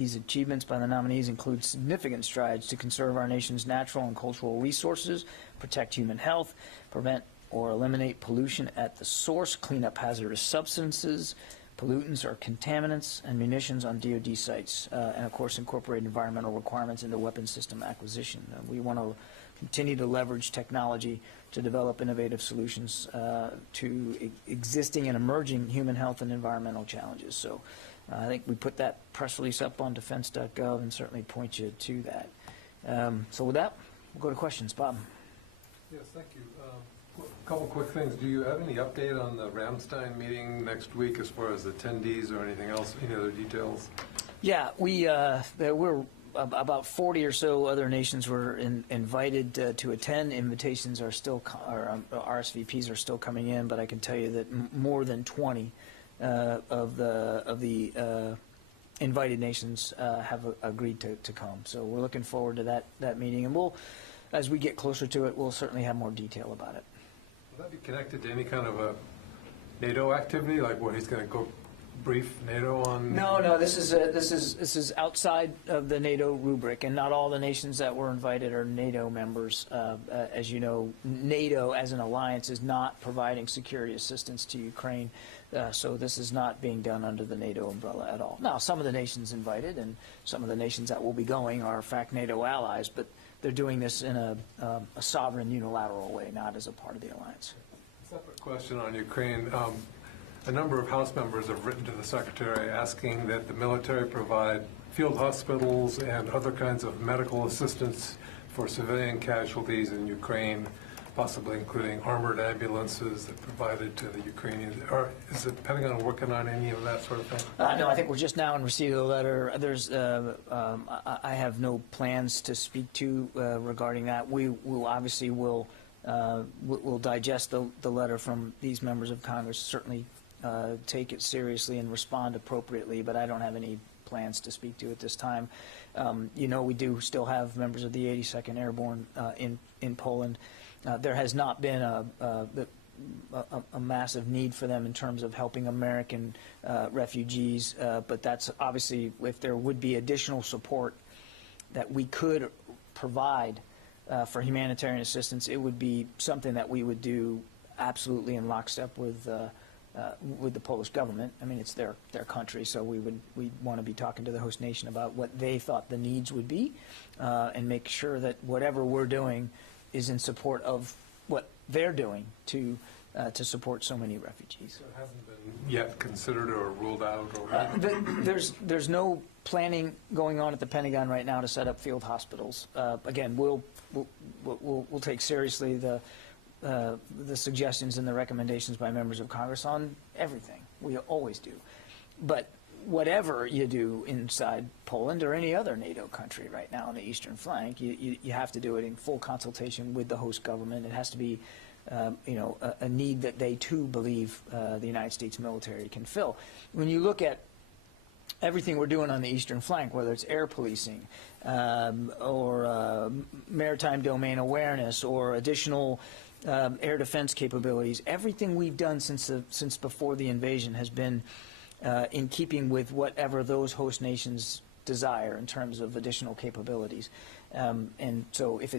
These achievements by the nominees include significant strides to conserve our nation's natural and cultural resources, protect human health, prevent or eliminate pollution at the source, clean up hazardous substances, pollutants or contaminants, and munitions on DoD sites, and of course incorporate environmental requirements into weapons system acquisition. We want to continue to leverage technology to develop innovative solutions to existing and emerging human health and environmental challenges. So I think we put that press release up on defense.gov and certainly point you to that. So with that, we'll go to questions. Bob. Yes, thank you. A couple quick things. Do you have any update on the Ramstein meeting next week as far as attendees or anything else, any other details? Yeah, we're about 40 or so other nations were invited to attend. Invitations are still, RSVPs are still coming in, but I can tell you that more than 20 of the invited nations have agreed to come. So we're looking forward to that meeting, and we'll, as we get closer to it, we'll certainly have more detail about it. Will that be connected to any kind of a NATO activity, like what he's going to go brief NATO on? No. This is outside of the NATO rubric, and not all the nations that were invited are NATO members. As you know, NATO as an alliance is not providing security assistance to Ukraine, so this is not being done under the NATO umbrella at all. Now, some of the nations invited, and some of the nations that will be going are in fact NATO allies, but they're doing this in a sovereign, unilateral way, not as a part of the alliance. Separate question on Ukraine. A number of House members have written to the Secretary asking that the military provide field hospitals and other kinds of medical assistance for civilian casualties in Ukraine, possibly including armored ambulances that provided to the Ukrainians. Is the Pentagon working on any of that sort of thing? No, I think we're just now in receipt of the letter. There's, I have no plans to speak to regarding that. We will obviously will digest the letter from these members of Congress, certainly take it seriously and respond appropriately, but I don't have any plans to speak to at this time. You know, we do still have members of the 82nd Airborne in Poland. There has not been a massive need for them in terms of helping American refugees, but that's obviously, if there would be additional support that we could provide for humanitarian assistance, it would be something that we would do absolutely in lockstep with the Polish government. I mean, it's their country, so we want to be talking to the host nation about what they thought the needs would be, and make sure that whatever we're doing is in support of what they're doing to support so many refugees. So it hasn't been yet considered or ruled out, or there's no planning going on at the Pentagon right now to set up field hospitals. Again, we'll take seriously the suggestions and the recommendations by members of Congress on everything. We always do. But whatever you do inside Poland or any other NATO country right now on the eastern flank, you have to do it in full consultation with the host government. It has to be a need that they too believe the United States military can fill. When you look at everything we're doing on the eastern flank, whether it's air policing or maritime domain awareness or additional air defense capabilities, everything we've done since before the invasion has been in keeping with whatever those host nations desire in terms of additional capabilities. And so if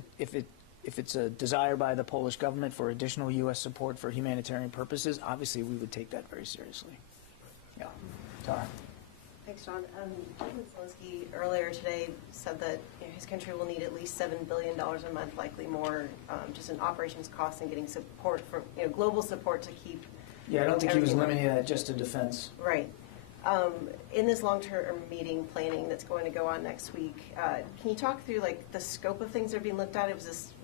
it's a desire by the Polish government for additional U.S. support for humanitarian purposes, obviously we would take that very seriously. Yeah. Tara. Thanks, John. President Zelensky earlier today said that his country will need at least $7 billion a month, likely more, just in operations costs and getting support for global support to keep. Yeah, I don't think he was limiting that just to defense. Right. In this long-term meeting planning that's going to go on next week, can you talk through the scope of things that are being looked at?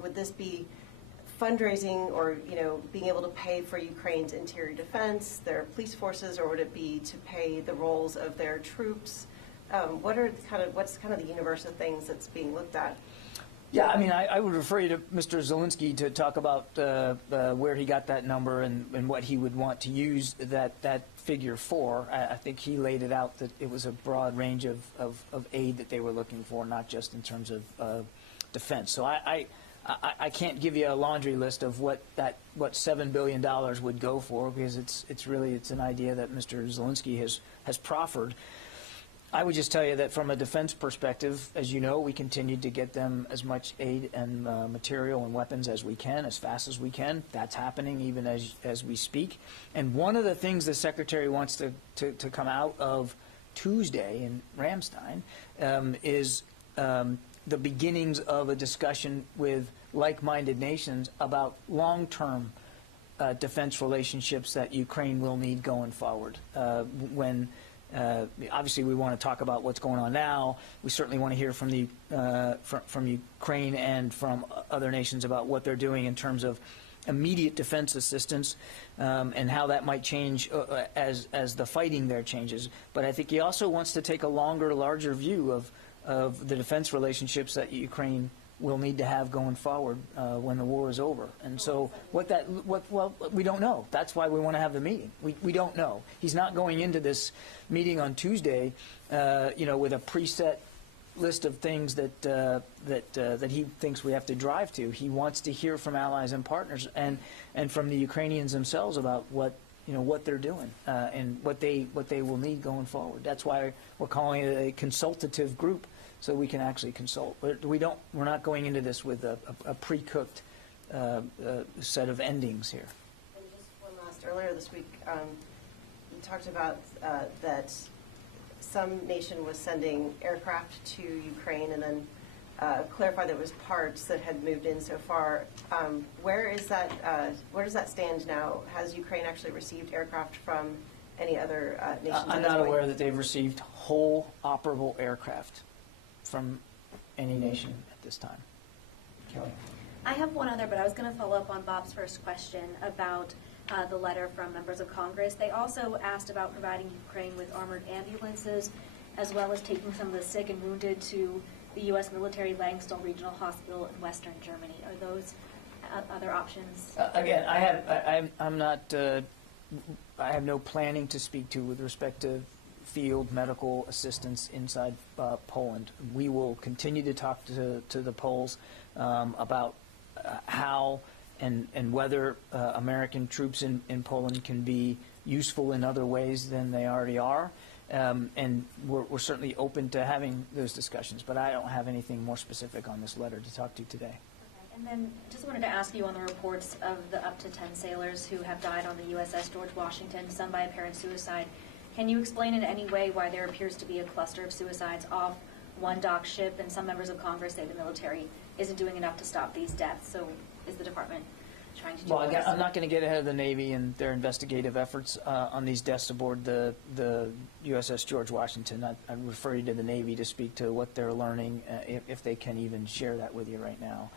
Would this be fundraising or being able to pay for Ukraine's interior defense, their police forces, or would it be to pay the roles of their troops? What's kind of the universe of things that's being looked at? Yeah, I mean, I would refer you to Mr. Zelensky to talk about where he got that number and what he would want to use that figure for. I think he laid it out that it was a broad range of aid that they were looking for, not just in terms of defense. So I can't give you a laundry list of what $7 billion would go for, because it's an idea that Mr. Zelensky has proffered. I would just tell you that from a defense perspective, as you know, we continue to get them as much aid and material and weapons as we can, as fast as we can. That's happening even as we speak. And one of the things the Secretary wants to come out of Tuesday in Ramstein is the beginnings of a discussion with like-minded nations about long-term defense relationships that Ukraine will need going forward. Obviously, we want to talk about what's going on now. We certainly want to hear from from Ukraine and from other nations about what they're doing in terms of immediate defense assistance and how that might change as the fighting there changes. But I think he also wants to take a longer, larger view of the defense relationships that Ukraine will need to have going forward when the war is over. And so well, we don't know. That's why we want to have the meeting. We don't know. He's not going into this meeting on Tuesday, with a preset list of things that he thinks we have to drive to. He wants to hear from allies and partners and from the Ukrainians themselves about what they're doing and what they will need going forward. That's why we're calling it a consultative group, so we can actually consult. But we're not going into this with a pre-cooked set of endings here. And just one last, earlier this week, we talked about that some nation was sending aircraft to Ukraine, and then clarified that it was parts that had moved in so far. Where does that stand now? Has Ukraine actually received aircraft from any other nations? I'm not aware that they've received whole operable aircraft from any nation at this time. Kelly? I have one other, but I was going to follow up on Bob's first question about the letter from members of Congress. They also asked about providing Ukraine with armored ambulances, as well as taking some of the sick and wounded to the U.S. military Langston Regional Hospital in Western Germany. Are those other options? Again, I have no planning to speak to with respect to field medical assistance inside Poland. We will continue to talk to the Poles about how and whether American troops in Poland can be useful in other ways than they already are. And we're certainly open to having those discussions, but I don't have anything more specific on this letter to talk to today. Okay. And then just wanted to ask you on the reports of the up to 10 sailors who have died on the USS George Washington, some by apparent suicide. Can you explain in any way why there appears to be a cluster of suicides off one dock ship, and some members of Congress say the military isn't doing enough to stop these deaths? So is the department trying to do Well, this? I'm not going to get ahead of the Navy and their investigative efforts on these deaths aboard the USS George Washington. I refer you to the Navy to speak to what they're learning, if they can even share that with you right now.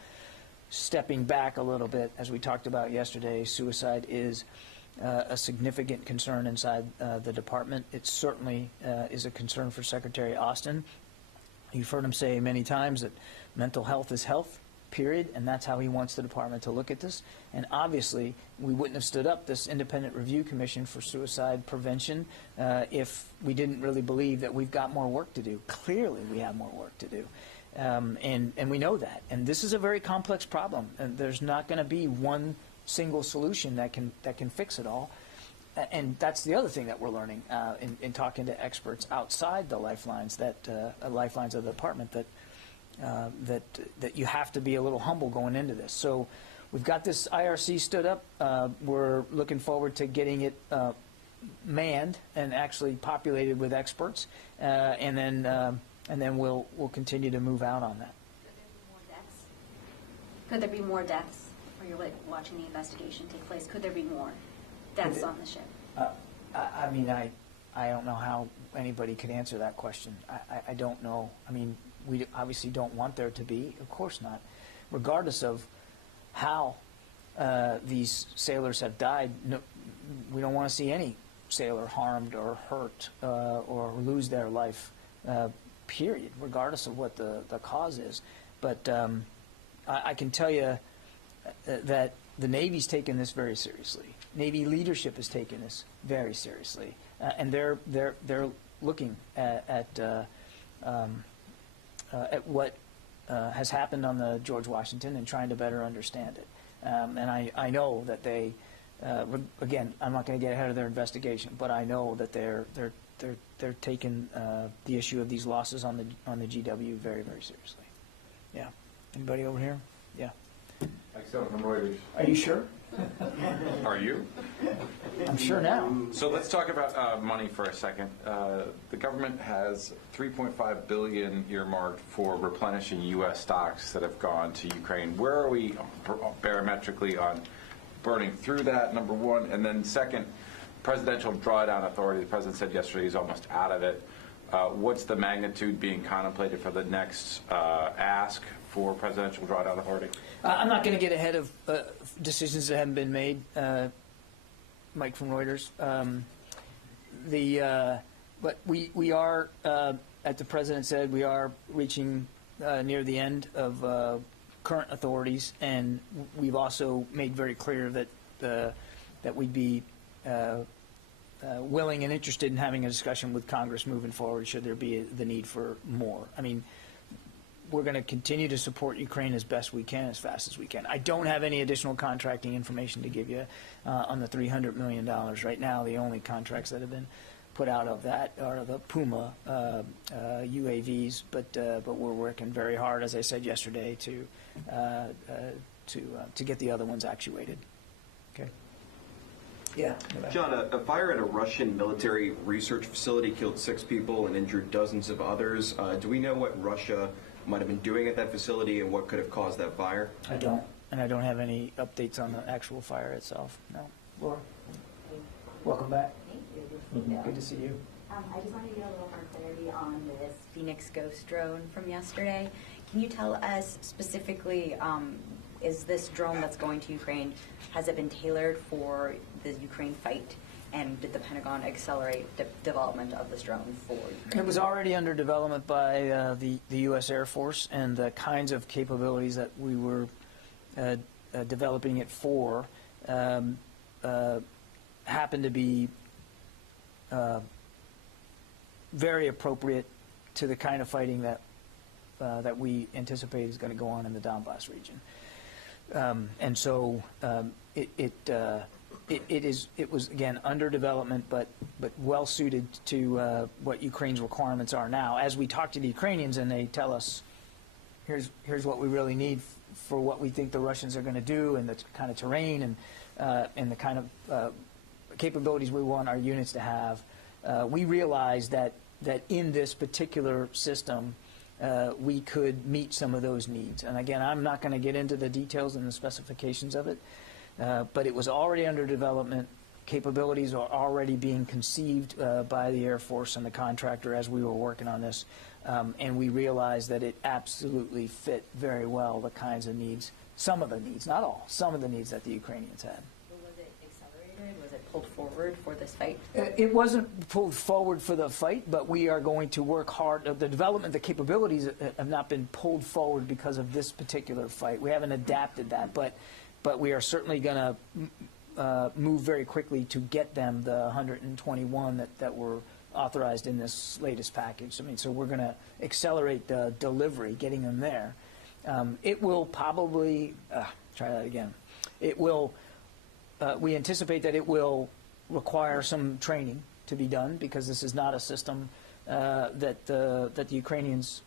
Stepping back a little bit, as we talked about yesterday, suicide is a significant concern inside the department. It certainly is a concern for Secretary Austin. You've heard him say many times that mental health is health, period, and that's how he wants the department to look at this. And obviously, we wouldn't have stood up this independent review commission for suicide prevention if we didn't really believe that we've got more work to do. Clearly, we have more work to do. And we know that. And this is a very complex problem. And there's not going to be one single solution that can fix it all. And that's the other thing that we're learning in talking to experts outside the lifelines lifelines of the department that you have to be a little humble going into this. So we've got this IRC stood up. We're looking forward to getting it manned and actually populated with experts, and then we'll continue to move out on that. Could there be more deaths? Or you're watching the investigation take place? Could there be more deaths on the ship? I mean, I don't know how anybody could answer that question. I don't know. I mean, we obviously don't want there to be. Of course not. Regardless of how these sailors have died, no, we don't want to see any sailor harmed or hurt or lose their life, period, regardless of what the cause is. But I can tell you that the Navy's taken this very seriously. Navy leadership has taken this very seriously, and they're looking at what has happened on the George Washington and trying to better understand it. And I know that they, again, I'm not going to get ahead of their investigation, but I know that they're they're taking the issue of these losses on the GW very, very seriously. Yeah. Anybody over here? Yeah. Excellent, from Reuters. Are you sure? Are you? I'm sure now. So let's talk about money for a second. The government has $3.5 billion earmarked for replenishing U.S. stocks that have gone to Ukraine. Where are we barometrically on burning through that, number one? And then second, presidential drawdown authority. The president said yesterday he's almost out of it. What's the magnitude being contemplated for the next ask for presidential drawdown authority? I'm not going to get ahead of decisions that haven't been made. Mike from Reuters. But we are, as the president said, we are reaching near the end of current authorities, and we've also made very clear that we'd be willing and interested in having a discussion with Congress moving forward should there be the need for more. I mean, we're going to continue to support Ukraine as best we can, as fast as we can. I don't have any additional contracting information to give you on the $300 million. Right now, the only contracts that have been put out of that are the Puma UAVs, but we're working very hard, as I said yesterday, to get the other ones actuated. Okay. Yeah. John, a fire at a Russian military research facility killed 6 people and injured dozens of others. Do we know what Russia might have been doing at that facility and what could have caused that fire? I don't, and I don't have any updates on the actual fire itself. No. Laura, welcome back. Thank you. Good to see you. I just wanted to get a little more clarity on this Phoenix Ghost drone from yesterday. Can you tell us specifically, is this drone that's going to Ukraine, has it been tailored for the Ukraine fight? And did the Pentagon accelerate the development of this drone for Ukraine? It was already under development by the U.S. Air Force, and the kinds of capabilities that we were developing it for happened to be very appropriate to the kind of fighting that we anticipate is going to go on in the Donbass region. And so it was again under development, but well suited to what Ukraine's requirements are now. As we talk to the Ukrainians and they tell us, here's what we really need for what we think the Russians are going to do, and the kind of terrain and the kind of capabilities we want our units to have, we realize that in this particular system we could meet some of those needs. And again, I'm not going to get into the details and the specifications of it. But it was already under development. Capabilities are already being conceived by the Air Force and the contractor as we were working on this. And we realized that it absolutely fit very well the kinds of needs, some of the needs, not all, some of the needs that the Ukrainians had. Was it accelerated? Was it pulled forward for this fight? It wasn't pulled forward for the fight, but we are going to work hard. The development, the capabilities have not been pulled forward because of this particular fight. We haven't adapted that, but we are certainly going to move very quickly to get them the 121 that were authorized in this latest package. I mean, so we're going to accelerate the delivery, getting them there. It will probably, try that again. It will, we anticipate that it will require some training to be done, because this is not a system that the Ukrainians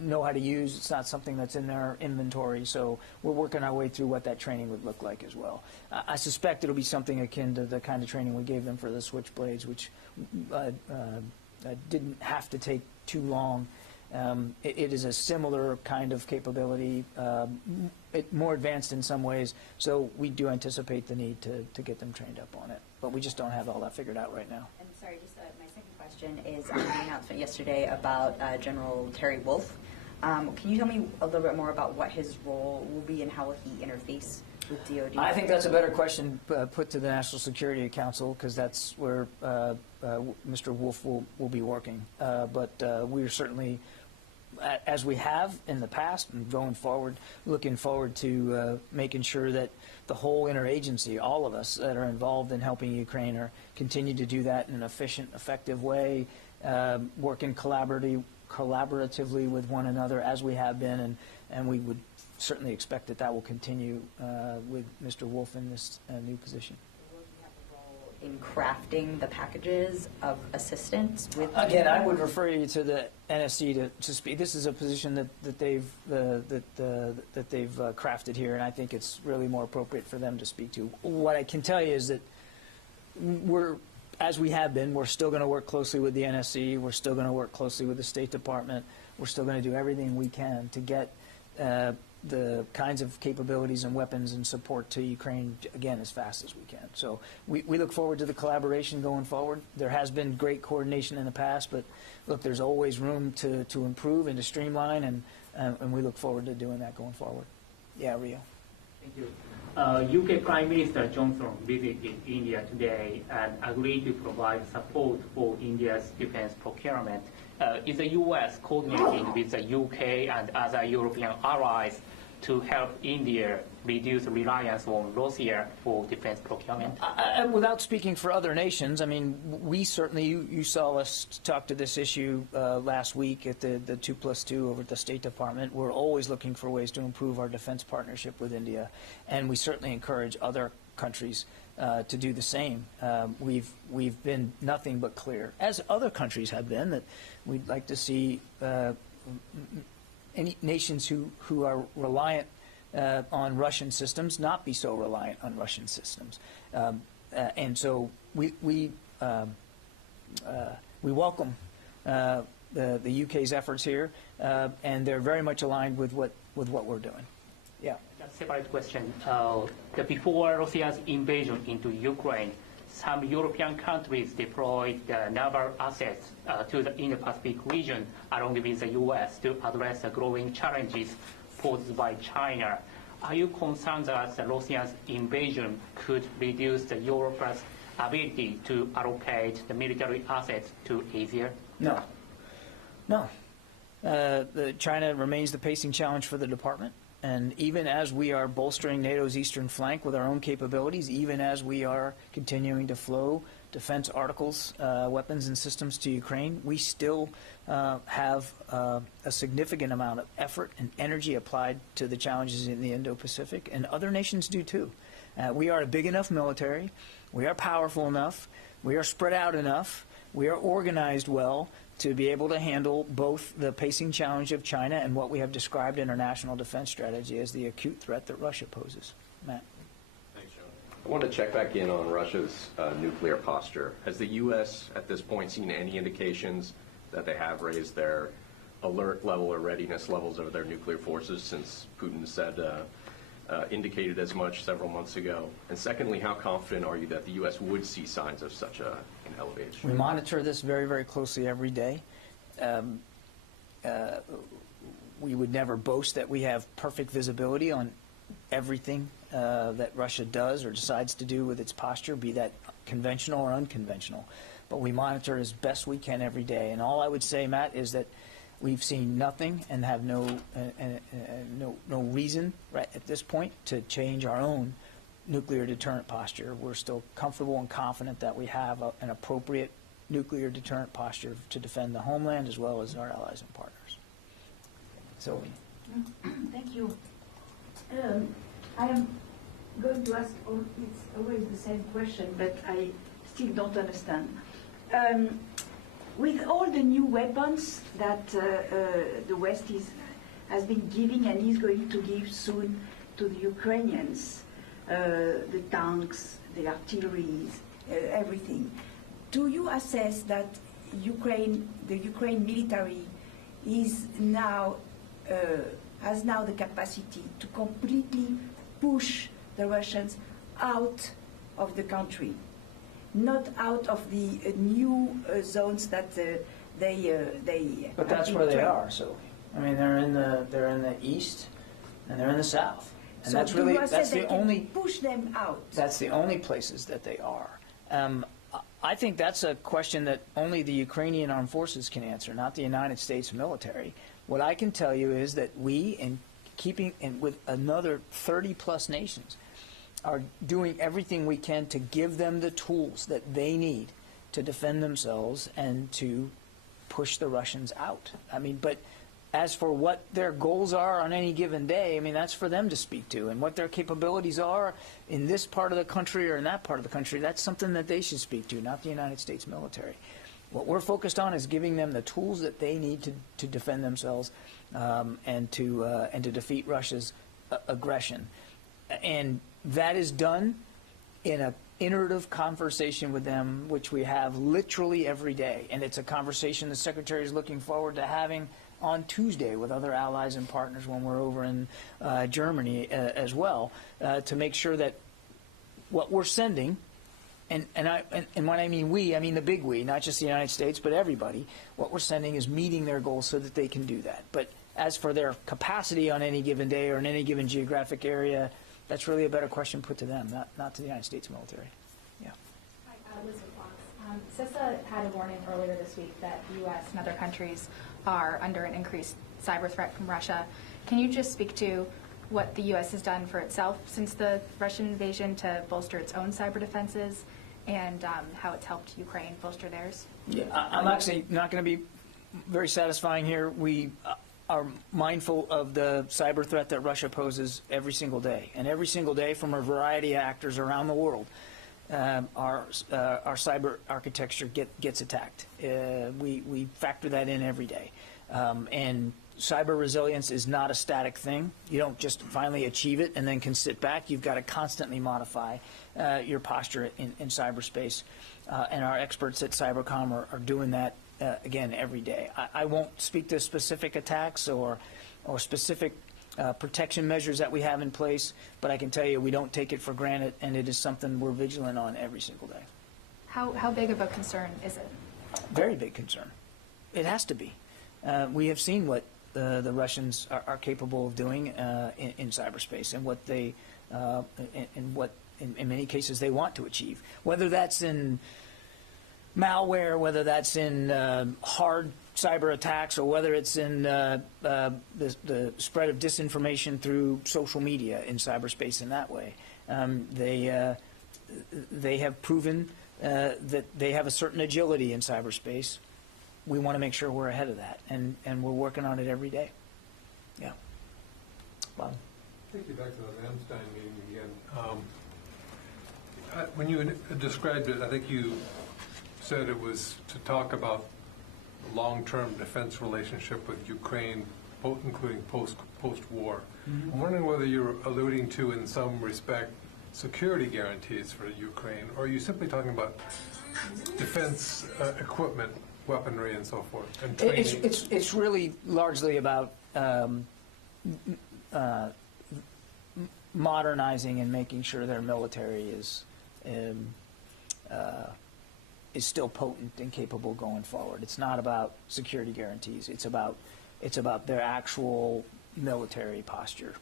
know how to use. It's not something that's in their inventory, so we're working our way through what that training would look like as well. I suspect it'll be something akin to the kind of training we gave them for the Switchblades, which didn't have to take too long. It is a similar kind of capability, more advanced in some ways, so we do anticipate the need to get them trained up on it. But we just don't have all that figured out right now. And sorry, just my second question is on the announcement yesterday about General Terry Wolfe. Can you tell me a little bit more about what his role will be and how will he interface with DOD? I think that's a better question put to the National Security Council, because that's where Mr. Wolfe will be working. But we're certainly, as we have in the past and going forward, looking forward to making sure that the whole interagency, all of us that are involved in helping Ukraine, continue to do that in an efficient, effective way, working collaboratively with one another as we have been, and we would certainly expect that will continue with Mr. Wolfe in this new position. Will he have a role in crafting the packages of assistance with? Again, I would refer you to the NSC to speak. This is a position that they've crafted here, and I think it's really more appropriate for them to speak to. What I can tell you is that as we have been, we're still going to work closely with the NSC. We're still going to work closely with the State Department. We're still going to do everything we can to get the kinds of capabilities and weapons and support to Ukraine, again, as fast as we can. So we look forward to the collaboration going forward. There has been great coordination in the past, but look, there's always room to improve and to streamline, and we look forward to doing that going forward. Yeah, Rio. Thank you. UK Prime Minister Johnson visited India today and agreed to provide support for India's defense procurement. Is the US coordinating with the UK and other European allies to help India reduce reliance on Russia for defense procurement? Without speaking for other nations, I mean, we certainly, you saw us talk to this issue last week at the 2+2 over at the State Department. We're always looking for ways to improve our defense partnership with India, and we certainly encourage other countries to do the same. We've been nothing but clear, as other countries have been, that we'd like to see any nations who are reliant on Russian systems not be so reliant on Russian systems. And so we welcome the UK's efforts here, and they're very much aligned with what we're doing. Yeah. A separate question. Before Russia's invasion into Ukraine, some European countries deployed naval assets to the Indo-Pacific region along with the U.S. to address the growing challenges posed by China. Are you concerned that Russia's invasion could reduce Europe's ability to allocate the military assets to Asia? No. No. China remains the pacing challenge for the department. And even as we are bolstering NATO's eastern flank with our own capabilities, even as we are continuing to flow defense articles, weapons and systems to Ukraine, we still have a significant amount of effort and energy applied to the challenges in the Indo-Pacific, and other nations do too. We are a big enough military, we are powerful enough, we are spread out enough, we are organized well to be able to handle both the pacing challenge of China and what we have described in our national defense strategy as the acute threat that Russia poses. Matt. Thanks, John. I want to check back in on Russia's nuclear posture. Has the U.S. at this point seen any indications that they have raised their alert level or readiness levels of their nuclear forces since Putin said indicated as much several months ago? And secondly, how confident are you that the U.S. would see signs of such an elevation? We monitor this very, very closely every day. We would never boast that we have perfect visibility on everything that Russia does or decides to do with its posture, be that conventional or unconventional. But we monitor as best we can every day. And all I would say, Matt, is that we've seen nothing and have no reason right at this point to change our own nuclear deterrent posture. We're still comfortable and confident that we have an appropriate nuclear deterrent posture to defend the homeland as well as our allies and partners. Sylvie. Thank you. I am going to ask, it's always the same question, but I still don't understand. With all the new weapons that the West has been giving and is going to give soon to the Ukrainians, the tanks, the artillery, everything, do you assess that the Ukraine military is now has now the capacity to completely push the Russians out of the country, not out of the new zones that they. But that's where they are. So, I mean, they're in the east and they're in the south, and so that's the only push them out. That's the only places that they are. I think that's a question that only the Ukrainian armed forces can answer, not the United States military. What I can tell you is that we, in keeping with another 30-plus nations, are doing everything we can to give them the tools that they need to defend themselves and to push the Russians out. I mean, but As for what their goals are on any given day, I mean, that's for them to speak to. And what their capabilities are in this part of the country or in that part of the country, that's something that they should speak to, not the United States military. What we're focused on is giving them the tools that they need to defend themselves and to defeat Russia's aggression. And that is done in an iterative conversation with them, which we have literally every day. And it's a conversation the Secretary is looking forward to having on Tuesday with other allies and partners when we're over in Germany as well, to make sure that what we're sending, and when I mean we, I mean the big we, not just the United States, but everybody, what we're sending is meeting their goals so that they can do that. But as for their capacity on any given day or in any given geographic area, that's really a better question put to them, not to the United States military. Yeah. Hi, Elizabeth Fox. CISA had a warning earlier this week that the U.S. and other countries are under an increased cyber threat from Russia. Can you just speak to what the U.S. has done for itself since the Russian invasion to bolster its own cyber defenses and how it's helped Ukraine bolster theirs? Yeah, I'm actually not going to be very satisfying here. We are mindful of the cyber threat that Russia poses every single day. And every single day from a variety of actors around the world, our cyber architecture gets attacked. We factor that in every day. And cyber resilience is not a static thing. You don't just finally achieve it and then can sit back. You've got to constantly modify your posture in cyberspace. And our experts at Cybercom are doing that, again, every day. I won't speak to specific attacks or specific protection measures that we have in place, but I can tell you we don't take it for granted, and it is something we're vigilant on every single day. How big of a concern is it? Very big concern. It has to be. We have seen what the Russians are capable of doing in cyberspace and what they and what in many cases they want to achieve, whether that's in malware, whether that's in hard cyber attacks, or whether it's in the spread of disinformation through social media in cyberspace in that way. They have proven that they have a certain agility in cyberspace. We want to make sure we're ahead of that, and we're working on it every day. Yeah. Bob? Take you back to the Ramstein meeting again. When you described it, I think you said it was to talk about the long-term defense relationship with Ukraine, including post-war. Mm-hmm. I'm wondering whether you're alluding to, in some respect, security guarantees for Ukraine, or are you simply talking about defense equipment, weaponry, and so forth, and training? It's really largely about modernizing and making sure their military is still potent and capable going forward. It's not about security guarantees. It's about their actual military posture.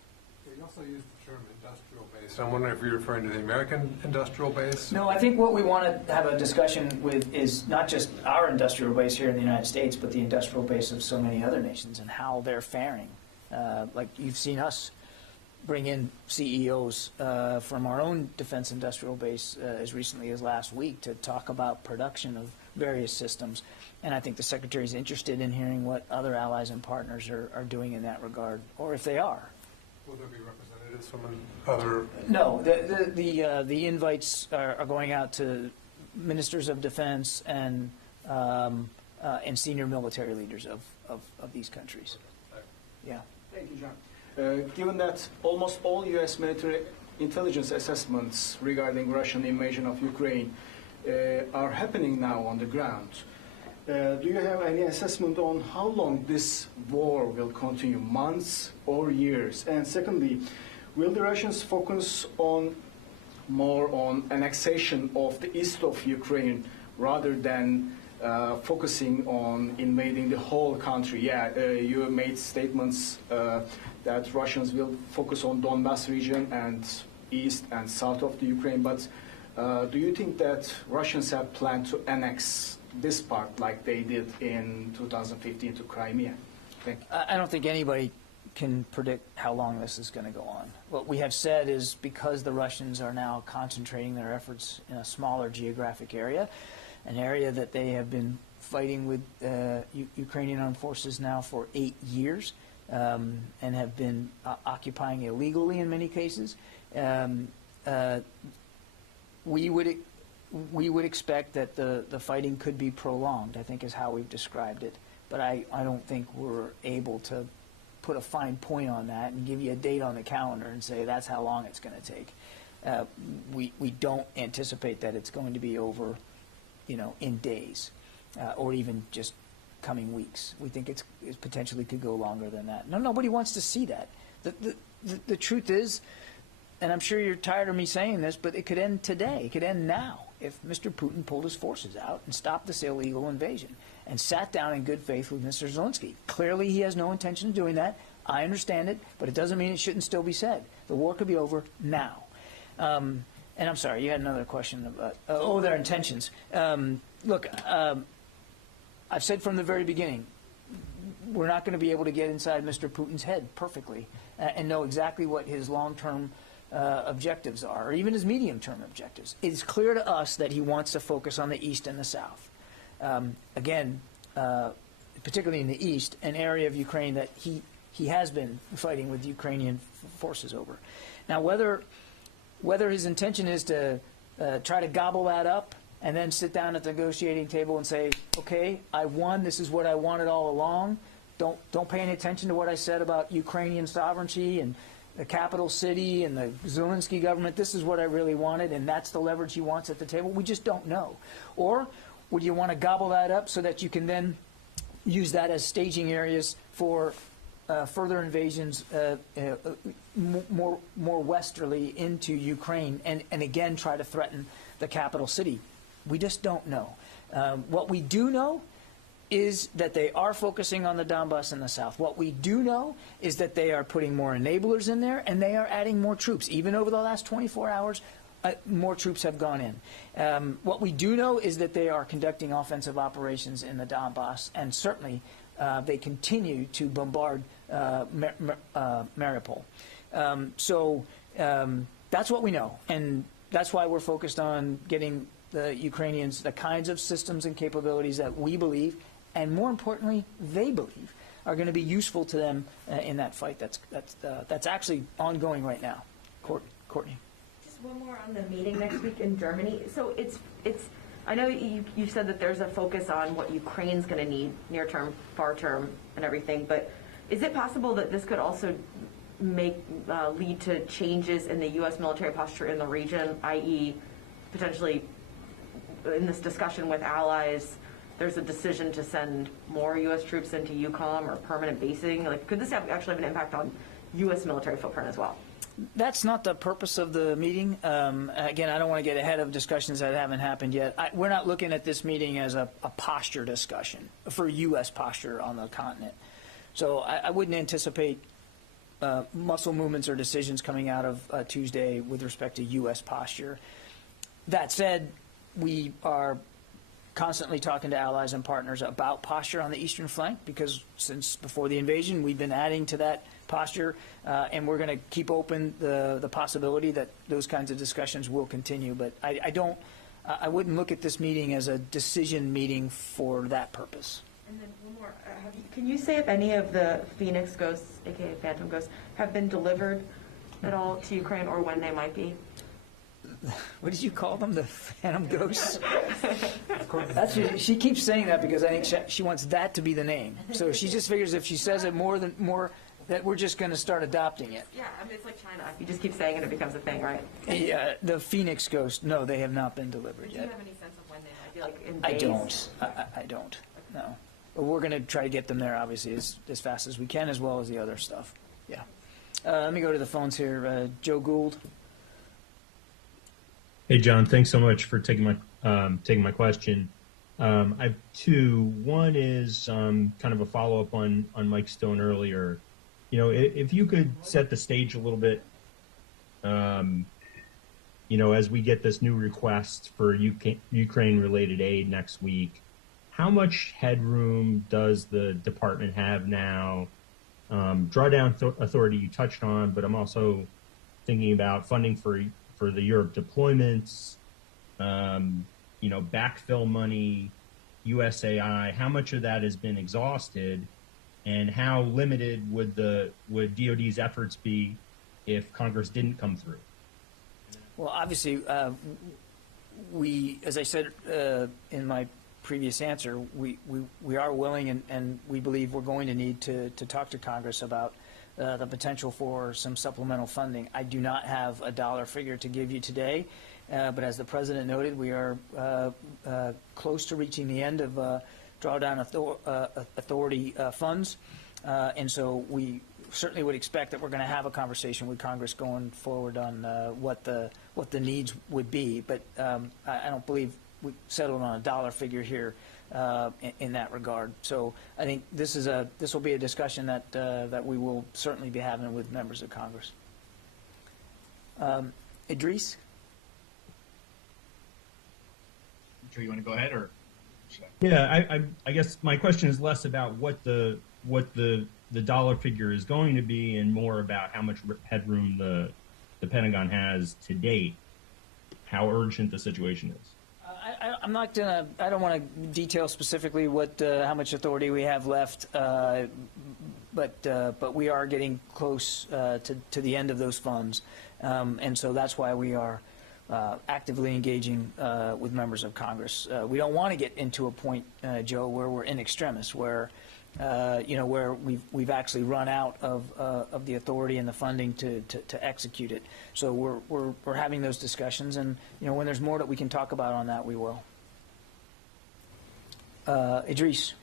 You also used the term industrial base. I'm wondering if you're referring to the American industrial base? No, I think what we want to have a discussion with is not just our industrial base here in the United States, but the industrial base of so many other nations and how they're faring. Like you've seen us bring in CEOs from our own defense industrial base as recently as last week to talk about production of various systems. And I think the Secretary is interested in hearing what other allies and partners are doing in that regard, or if they are. Will there be representatives from other? No, the invites are going out to ministers of defense and senior military leaders of these countries. Yeah. Thank you, John. Given that almost all U.S. military intelligence assessments regarding Russian invasion of Ukraine are happening now on the ground, do you have any assessment on how long this war will continue, months or years? And secondly, will the Russians focus more on annexation of the east of Ukraine rather than focusing on invading the whole country? Yeah, you made statements that Russians will focus on Donbas region and east and south of the Ukraine, but do you think that Russians have planned to annex this part like they did in 2015 to Crimea? Thank you. I don't think anybody can predict how long this is going to go on. What we have said is because the Russians are now concentrating their efforts in a smaller geographic area, an area that they have been fighting with Ukrainian armed forces now for 8 years and have been occupying illegally in many cases. We would expect that the fighting could be prolonged, I think is how we've described it. But I don't think we're able to put a fine point on that and give you a date on the calendar and say that's how long it's going to take. We don't anticipate that it's going to be over, in days or even just coming weeks. We think it potentially could go longer than that. Nobody wants to see that. The truth is, and I'm sure you're tired of me saying this, but it could end today. It could end now if Mr. Putin pulled his forces out and stopped this illegal invasion and sat down in good faith with Mr. Zelensky. Clearly, he has no intention of doing that. I understand it, but it doesn't mean it shouldn't still be said. The war could be over now. And I'm sorry, you had another question about, their intentions. Look, I've said from the very beginning, we're not going to be able to get inside Mr. Putin's head perfectly and know exactly what his long-term objectives are, or even his medium-term objectives. It's clear to us that he wants to focus on the East and the South. Again, particularly in the East, an area of Ukraine that he has been fighting with Ukrainian forces over. Now, whether his intention is to try to gobble that up and then sit down at the negotiating table and say, okay, I won, this is what I wanted all along, don't pay any attention to what I said about Ukrainian sovereignty and the capital city and the Zelensky government, this is what I really wanted, and that's the leverage he wants at the table. We just don't know. Or would you want to gobble that up so that you can then use that as staging areas for further invasions more westerly into Ukraine and again try to threaten the capital city? We just don't know. What we do know is that they are focusing on the Donbass in the south. What we do know is that they are putting more enablers in there and they are adding more troops. Even over the last 24 hours, more troops have gone in. What we do know is that they are conducting offensive operations in the Donbass, and certainly they continue to bombard Mariupol. So that's what we know, and that's why we're focused on getting the Ukrainians the kinds of systems and capabilities that we believe, and more importantly, they believe, are going to be useful to them in that fight. That's actually ongoing right now. Courtney. Just one more on the meeting next week in Germany. So it's. I know you said that there's a focus on what Ukraine's going to need, near term, far term, and everything. But is it possible that this could also lead to changes in the U.S. military posture in the region, i.e., potentially in this discussion with allies, there's a decision to send more U.S. troops into EUCOM or permanent basing? Like, could this actually have an impact on U.S. military footprint as well? That's not the purpose of the meeting. Again, I don't want to get ahead of discussions that haven't happened yet. We're not looking at this meeting as a posture discussion for U.S. posture on the continent. So I wouldn't anticipate muscle movements or decisions coming out of Tuesday with respect to U.S. posture. That said, we are constantly talking to allies and partners about posture on the eastern flank, because since before the invasion, we've been adding to that posture, and we're going to keep open the possibility that those kinds of discussions will continue. But I wouldn't look at this meeting as a decision meeting for that purpose. And then one more. Can you say if any of the Phoenix ghosts, aka Phantom ghosts, have been delivered at all to Ukraine, or when they might be? What did you call them? The Phantom Ghosts? She keeps saying that because I think she wants that to be the name. So she just figures if she says it more that we're just going to start adopting it. Yeah, I mean, it's like China. You just keep saying it, it becomes a thing, right? Yeah, the Phoenix Ghost. No, they have not been delivered yet. Do you have any sense of when they might be, like, in days? I don't. No. But we're going to try to get them there, obviously, as fast as we can, as well as the other stuff. Yeah. Let me go to the phones here. Joe Gould. Hey, John. Thanks so much for taking my question. I have two. One is kind of a follow-up on Mike Stone earlier. You know, if you could set the stage a little bit, you know, as we get this new request for Ukraine-related aid next week, how much headroom does the department have now? Drawdown authority you touched on, but I'm also thinking about funding for the Europe deployments, you know, backfill money, USAI, how much of that has been exhausted, and how limited would DoD's efforts be if Congress didn't come through? Well, obviously, as I said in my previous answer, we are willing and we believe we're going to need to talk to Congress about the potential for some supplemental funding. I do not have a dollar figure to give you today, but as the President noted, we are close to reaching the end of drawdown authority funds, and so we certainly would expect that we're going to have a conversation with Congress going forward on what the needs would be. But I don't believe we settled on a dollar figure here in that regard. So I think this will be a discussion that we will certainly be having with members of Congress. Idris? Joe, you want to go ahead, or? Yeah, I guess my question is less about what the dollar figure is going to be, and more about how much headroom the Pentagon has to date, how urgent the situation is. I'm not gonna. I don't want to detail specifically how much authority we have left, but we are getting close to the end of those funds, and so that's why we are actively engaging with members of Congress. We don't want to get into a point, Joe, where we're in extremis, where where we've actually run out of the authority and the funding to execute it. So we're having those discussions, and when there's more that we can talk about on that, we will. Idris.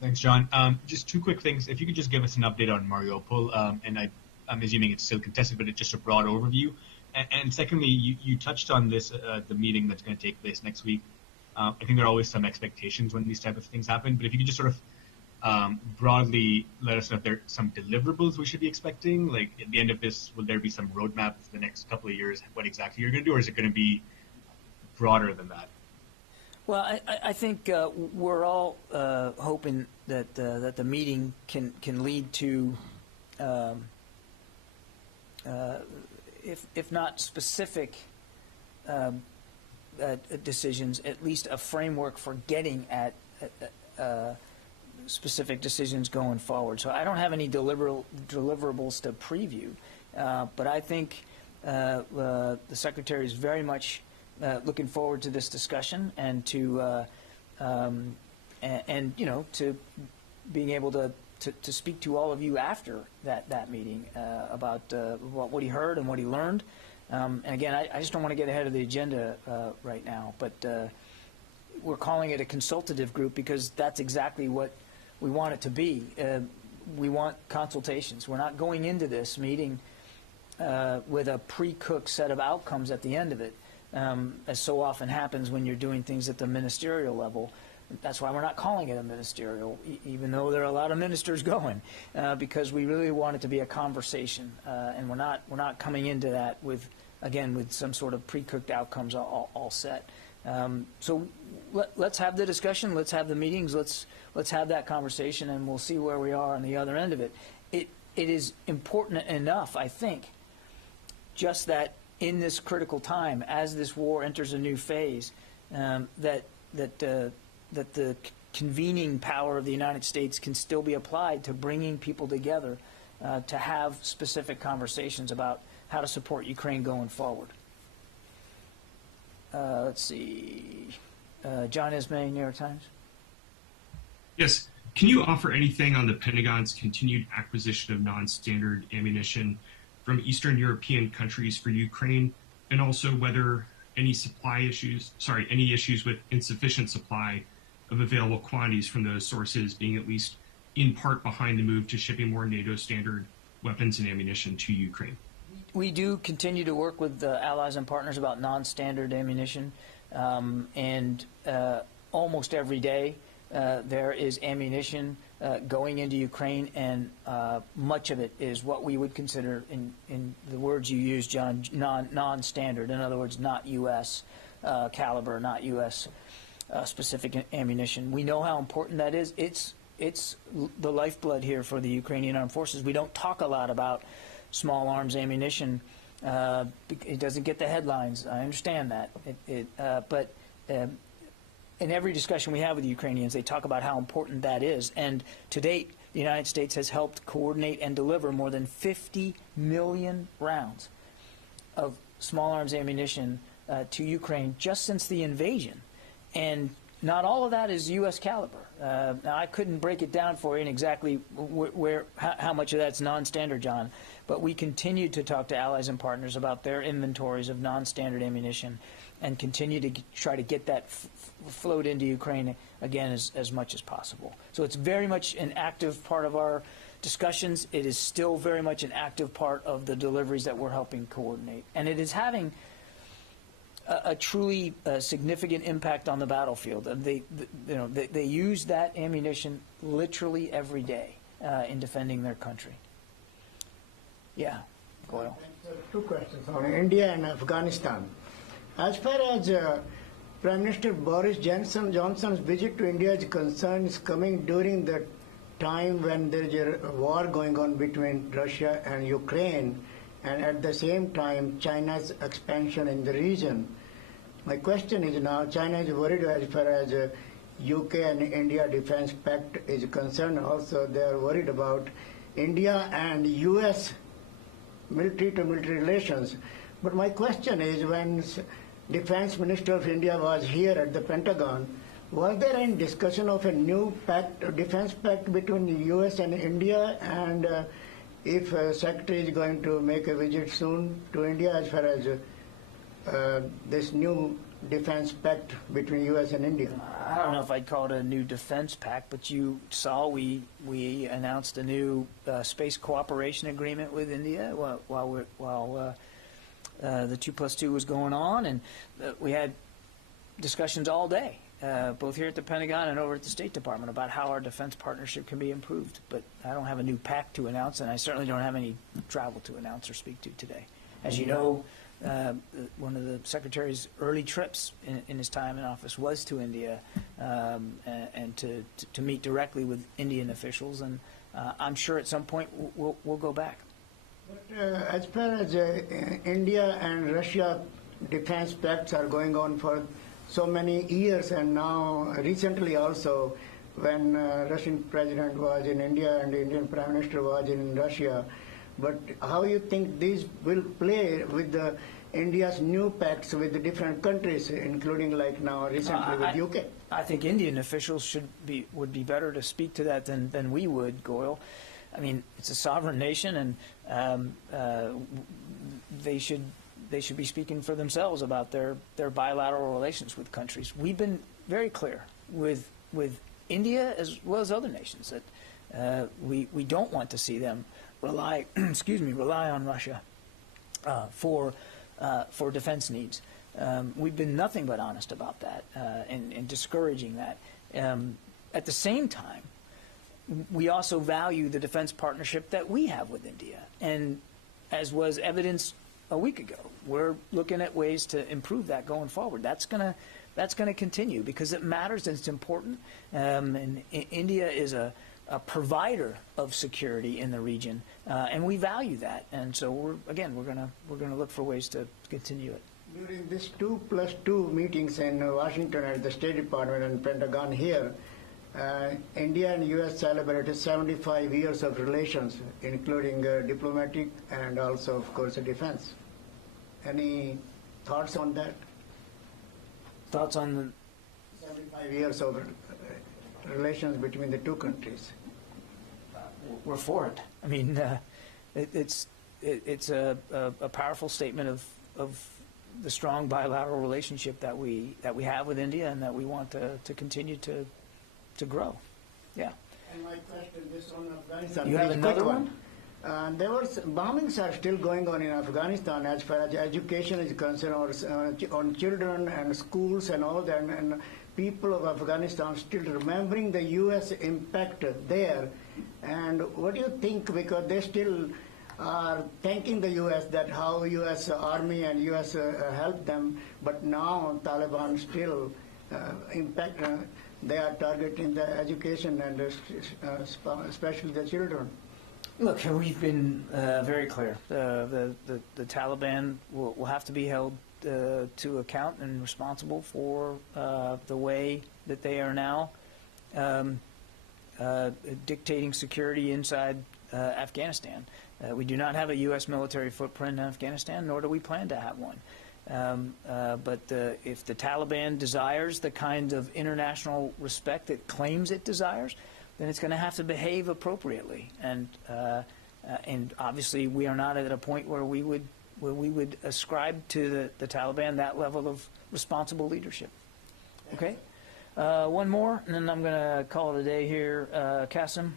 Thanks, John. Just two quick things. If you could just give us an update on Mariupol, and I'm assuming it's still contested, but it's just a broad overview. And secondly, you touched on this, the meeting that's going to take place next week. I think there are always some expectations when these type of things happen, but if you could just sort of broadly let us know if there are some deliverables we should be expecting. Like at the end of this, will there be some roadmap for the next couple of years, what exactly you're going to do, or is it going to be broader than that? Well, I think we're all hoping that the meeting can lead to, if not specific decisions, at least a framework for getting at specific decisions going forward. So I don't have any deliverables to preview, but I think the Secretary is very much looking forward to this discussion and to to being able to speak to all of you after that meeting about what he heard and what he learned. And again, I just don't want to get ahead of the agenda right now, but we're calling it a consultative group because that's exactly what we want it to be. We want consultations. We're not going into this meeting with a pre-cooked set of outcomes at the end of it, as so often happens when you're doing things at the ministerial level. That's why we're not calling it a ministerial, even though there are a lot of ministers going, because we really want it to be a conversation, and we're not coming into that with some sort of pre-cooked outcomes all set. So let's have the discussion, let's have the meetings, let's have that conversation, and we'll see where we are on the other end of it. It is important enough, I think, just that in this critical time, as this war enters a new phase, that the convening power of the United States can still be applied to bringing people together to have specific conversations about how to support Ukraine going forward. Let's see. John Ismay, New York Times. Yes. Can you offer anything on the Pentagon's continued acquisition of non-standard ammunition from Eastern European countries for Ukraine, and also whether any issues with insufficient supply of available quantities from those sources being at least in part behind the move to shipping more NATO standard weapons and ammunition to Ukraine? We do continue to work with allies and partners about non-standard ammunition, and almost every day there is ammunition going into Ukraine, and much of it is what we would consider, in the words you used, John, non-standard. In other words, not U.S. caliber, not U.S. Specific ammunition. We know how important that is. It's the lifeblood here for the Ukrainian armed forces. We don't talk a lot about small arms ammunition. It doesn't get the headlines. I understand that. But in every discussion we have with the Ukrainians, they talk about how important that is. And to date, the United States has helped coordinate and deliver more than 50 million rounds of small arms ammunition to Ukraine just since the invasion. And not all of that is U.S. caliber. Now, I couldn't break it down for you in exactly how much of that's non-standard, John, but we continue to talk to allies and partners about their inventories of non-standard ammunition and continue to try to get that flowed into Ukraine again as much as possible. So it's very much an active part of our discussions. It is still very much an active part of the deliveries that we're helping coordinate. And it is having a truly significant impact on the battlefield. They use that ammunition literally every day in defending their country. Yeah, Goyle. Two questions on India and Afghanistan. As far as Prime Minister Boris Johnson's visit to India is concerned, is coming during the time when there is a war going on between Russia and Ukraine, and at the same time China's expansion in the region. My question is now, China is worried as far as UK and India Defense Pact is concerned. Also, they are worried about India and US military-to-military relations. But my question is, when Defense Minister of India was here at the Pentagon, was there any discussion of a new pact, defense pact between the US and India? And if Secretary is going to make a visit soon to India as far as this new defense pact between U.S. and India? I don't know if I'd call it a new defense pact, but you saw we announced a new space cooperation agreement with India while the 2+2 was going on, and we had discussions all day, both here at the Pentagon and over at the State Department, about how our defense partnership can be improved. But I don't have a new pact to announce, and I certainly don't have any travel to announce or speak to today. As you know, one of the Secretary's early trips in his time in office was to India and to meet directly with Indian officials, and I'm sure at some point we'll go back. But as far as India and Russia defense pacts are going on for so many years, and now recently also when Russian President was in India and the Indian Prime Minister was in Russia, but how you think these will play with India's new pacts with the different countries, including like now recently with UK? I think Indian officials would be better to speak to that than we would, Goyle. I mean, it's a sovereign nation, and they should be speaking for themselves about their bilateral relations with countries. We've been very clear with India as well as other nations that we don't want to see them rely on Russia for defense needs. We've been nothing but honest about that and discouraging that. At the same time, we also value the defense partnership that we have with India, and as was evidenced a week ago, we're looking at ways to improve that going forward. That's gonna continue because it matters and it's important. And India is a provider of security in the region, and we value that. And so we're gonna look for ways to continue it. During this 2+2 meetings in Washington at the State Department and Pentagon here, India and U.S. celebrated 75 years of relations, including diplomatic and also, of course, defense. Any thoughts on that? Thoughts on the 75 years of relations between the two countries? We're for it. I mean, it's a powerful statement of the strong bilateral relationship that we have with India and that we want to continue to grow. Yeah. And my question is on Afghanistan. You have another one? Bombings are still going on in Afghanistan as far as education is concerned, or on children and schools and all that, and people of Afghanistan still remembering the U.S. impact there. And what do you think, because they still are thanking the U.S. that how U.S. Army and U.S. helped them, but now Taliban still they are targeting the education and especially the children. Look, we've been very clear. The Taliban will have to be held to account and responsible for the way that they are now dictating security inside Afghanistan. We do not have a U.S. military footprint in Afghanistan, nor do we plan to have one. But if the Taliban desires the kind of international respect it claims it desires, then it's going to have to behave appropriately. And obviously, we are not at a point where we would ascribe to the Taliban that level of responsible leadership. Okay, one more, and then I'm going to call it a day here. Qasim.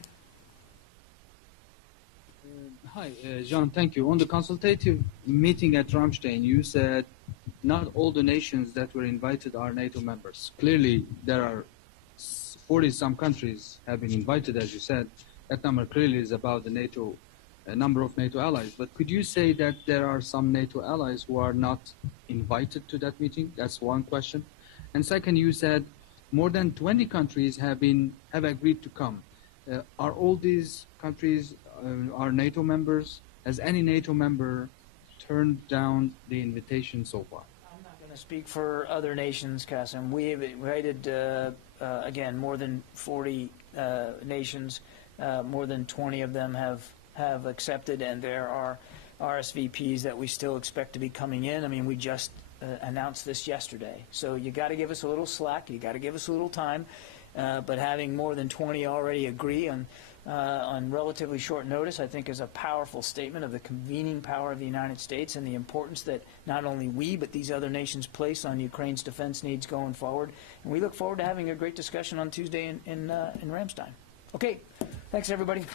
Hi, John, thank you. On the consultative meeting at Ramstein, you said not all the nations that were invited are NATO members. Clearly, there are 40-some countries have been invited, as you said. That number clearly is about the NATO number of NATO allies. But could you say that there are some NATO allies who are not invited to that meeting? That's one question. And second, you said more than 20 countries have agreed to come. Are all these countries are NATO members? Has any NATO member turned down the invitation so far? I'm not going to speak for other nations, Qasim. We have invited, again, more than 40 nations. More than 20 of them have accepted, and there are RSVPs that we still expect to be coming in. I mean, we just announced this yesterday. So you got to give us a little slack. You got to give us a little time. But having more than 20 already agree on relatively short notice, I think, is a powerful statement of the convening power of the United States and the importance that not only we but these other nations place on Ukraine's defense needs going forward. And we look forward to having a great discussion on Tuesday in Ramstein. Okay, thanks everybody.